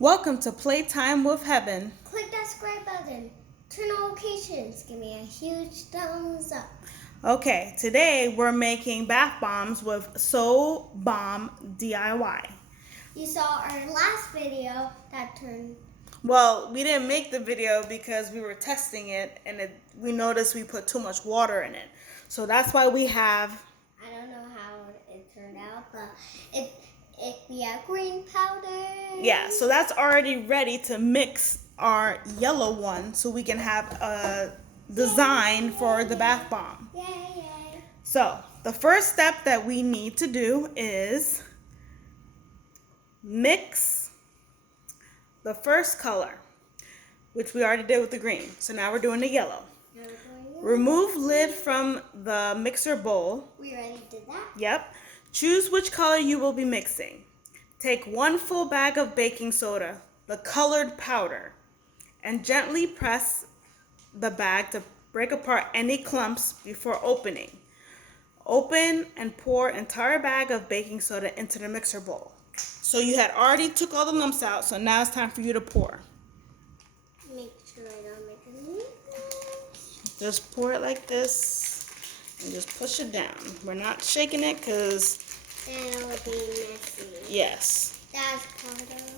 Welcome to Playtime with Heaven. Click that subscribe button. Turn notifications. Give me a huge thumbs up. Okay, today we're making bath bombs with So Bomb DIY. You saw our last video that turned... Well, we didn't make the video because we were testing it and we noticed we put too much water in it. So that's why we have... I don't know how it turned out, but we have green powder. Yeah, so that's already ready to mix our yellow one so we can have a design for the bath bomb. Yay. So the first step that we need to do is mix the first color, which we already did with the green. So now we're doing the yellow. Remove lid from the mixer bowl. We already did that? Yep. Choose which color you will be mixing. Take 1 full bag of baking soda, the colored powder, and gently press the bag to break apart any clumps before opening. Open and pour entire bag of baking soda into the mixer bowl. So you had already took all the lumps out, so now it's time for you to pour. Make sure I don't make a mess. Just pour it like this and just push it down. We're not shaking it because... then it will be messy. Yes. That's part of...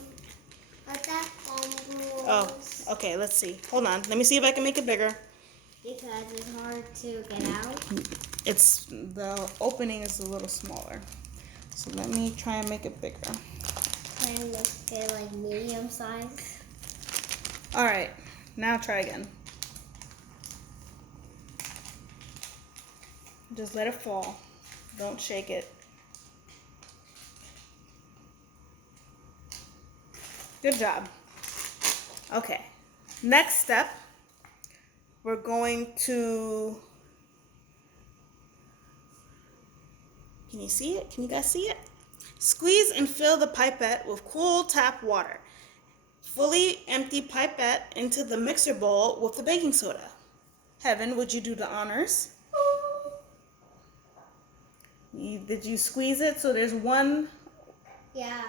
But that rules. Oh, okay, let's see. Hold on. Let me see if I can make it bigger. Because it's hard to get out. The opening is a little smaller. So let me try and make it bigger. Try and make it like medium size. All right, now try again. Just let it fall. Don't shake it. Good job. Okay, next step, we're going to, can you see it? Can you guys see it? Squeeze and fill the pipette with cool tap water. Fully empty pipette into the mixer bowl with the baking soda. Heaven, would you do the honors? Did you squeeze it so there's one? Yeah.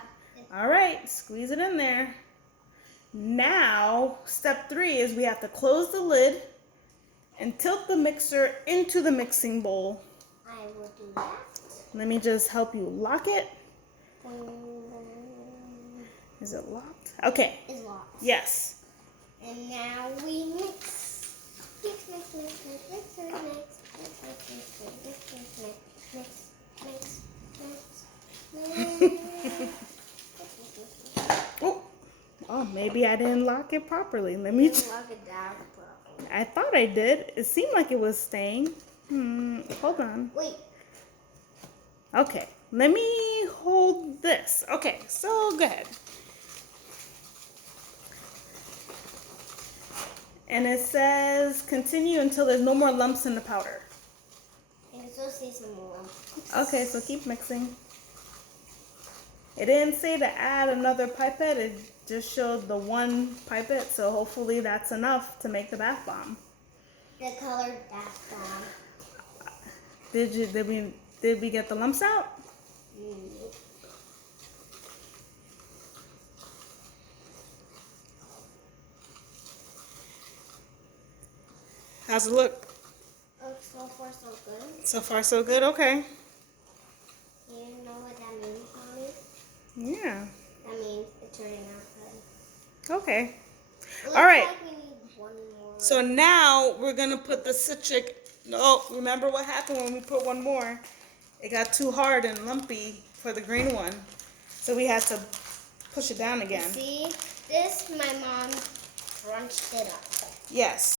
All right, squeeze it in there. Now, step 3 is we have to close the lid and tilt the mixer into the mixing bowl. I will do that. Let me just help you lock it. Is it locked? Okay. It's locked. Yes. And now we mix. Mix. Oh, maybe I didn't lock it properly. Let me lock it down properly. I thought I did. It seemed like it was staying. Hold on. Wait. Okay, let me hold this. Okay, so go ahead. And it says continue until there's no more lumps in the powder. And it's supposed to say some more. Okay, so keep mixing. It didn't say to add another pipette. It just showed the one pipette, so hopefully that's enough to make the bath bomb. The colored bath bomb. Did we get the lumps out? How's it look? Oh, so far so good. So far so good, okay. You know what that means, Mommy? Yeah. That means it's turning out good. Okay. Looks All right. like we need one more. So now we're gonna put the citric. Oh, remember what happened when we put one more? It got too hard and lumpy for the green one, so we had to push it down again. See, this my mom crunched it up. Yes.